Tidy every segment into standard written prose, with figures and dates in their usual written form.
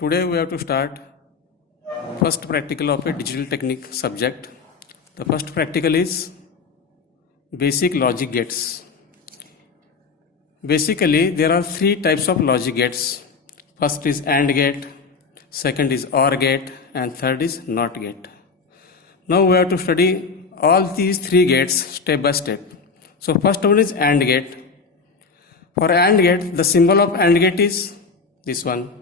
Today we have to start first practical of a digital technique subject. The first practical is basic logic gates. Basically, there are three types of logic gates. First is AND gate, second is OR gate, and third is NOT gate. Now we have to study all these three gates step by step. So first one is AND gate. For AND gate, the symbol of AND gate is this one.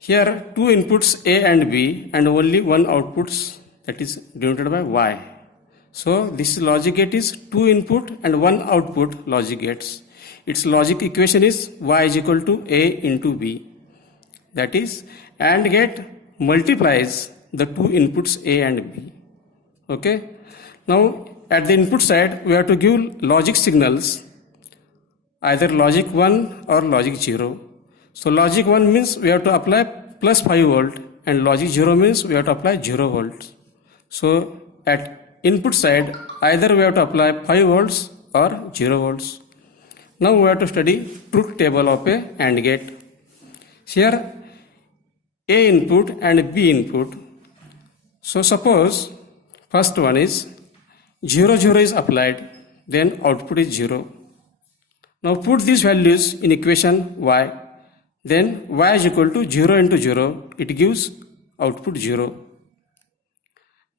Here two inputs A and B and only one outputs, that is denoted by Y. So this logic gate is two input and one output logic gates. Its logic equation is Y is equal to A into B. That is, AND gate multiplies the two inputs A and B. Okay. Now at the input side we have to give logic signals, either logic 1 or logic 0. So logic 1 means we have to apply plus 5 volt and logic 0 means we have to apply 0 volts. So at input side either we have to apply 5 volts or 0 volts. Now we have to study truth table of a AND gate. Here A input and B input. So suppose first one is 0 0 is applied, then output is 0. Now put these values in equation Y. Then Y is equal to 0 into 0, it gives output 0.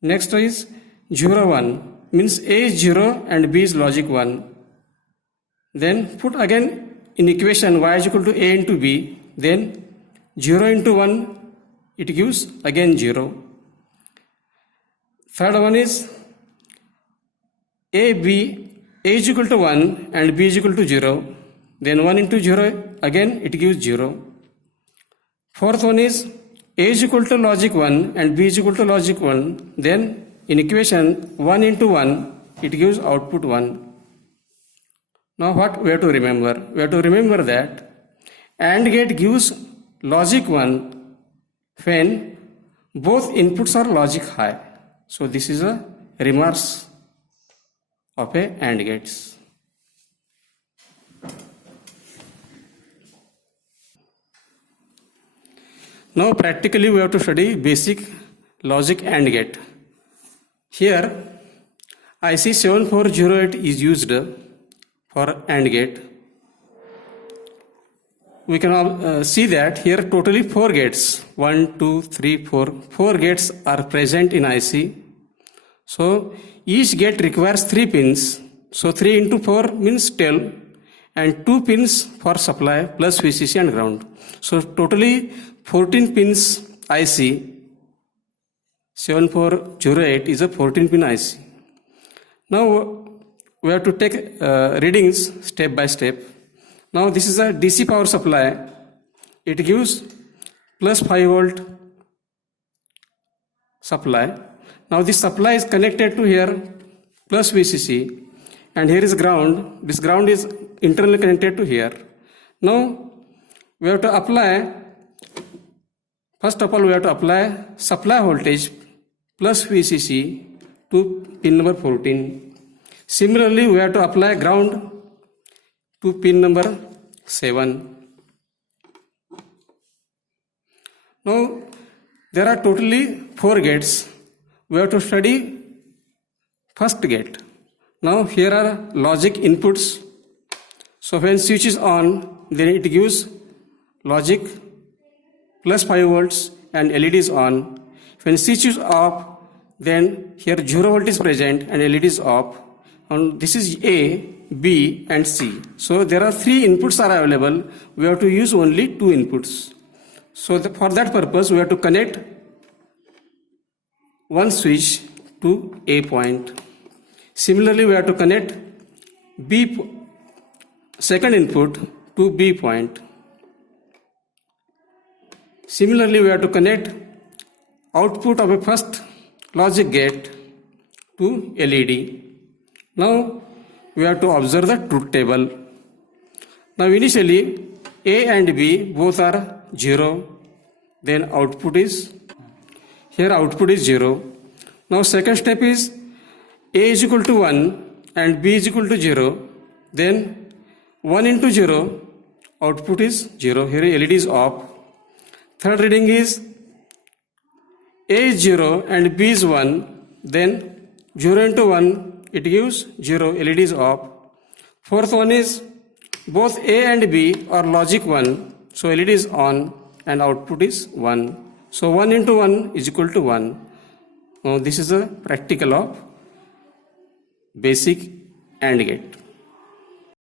Next is 0 1 means A is 0 and B is logic 1. Then put again in equation Y is equal to A into B, then 0 into 1, it gives again 0. Third one is A is equal to 1 and B is equal to 0. Then 1 into 0, again it gives 0. Fourth one is A is equal to logic 1 and B is equal to logic 1. Then in equation 1 into 1, it gives output 1. Now what we have to remember? We have to remember that AND gate gives logic 1 when both inputs are logic high. So this is a remarks of a AND gates. Now practically we have to study basic logic AND gate. Here IC 7408 is used for AND gate. We can see that here totally 4 gates, 1, 2, 3, 4 gates are present in IC. So each gate requires 3 pins. So 3 into 4 means 12 and 2 pins for supply plus VCC and ground. So totally 14 pins IC 7408 is a 14 pin IC. Now we have to take readings step by step. Now this is a DC power supply. It gives plus 5 volt supply. Now this supply is connected to here plus VCC and here is ground. This ground is internally connected to here. Now we have to apply, first of all we have to apply supply voltage plus VCC to pin number 14. Similarly we have to apply ground to pin number 7. Now there are totally 4 gates. We have to study first gate. Now here are logic inputs. So when switch is on, then it gives logic plus 5 volts and LED is on. When switch is off, then here 0 volt is present and LED is off. And this is A, B and C. So there are 3 inputs are available. We have to use only 2 inputs. So for that purpose we have to connect one switch to A point. Similarly we have to connect second input to B point. Similarly we have to connect output of a first logic gate to LED. Now we have to observe the truth table. Now initially A and B both are 0. Then output is, here output is 0. Now second step is A is equal to 1 and B is equal to 0. Then 1 into 0, output is 0. Here LED is off. Third reading is A is 0 and B is 1. Then 0 into 1, it gives 0, LED is off. Fourth one is both A and B are logic 1, so LED is on and output is 1. So 1 into 1 is equal to 1. Now this is a practical of basic AND gate.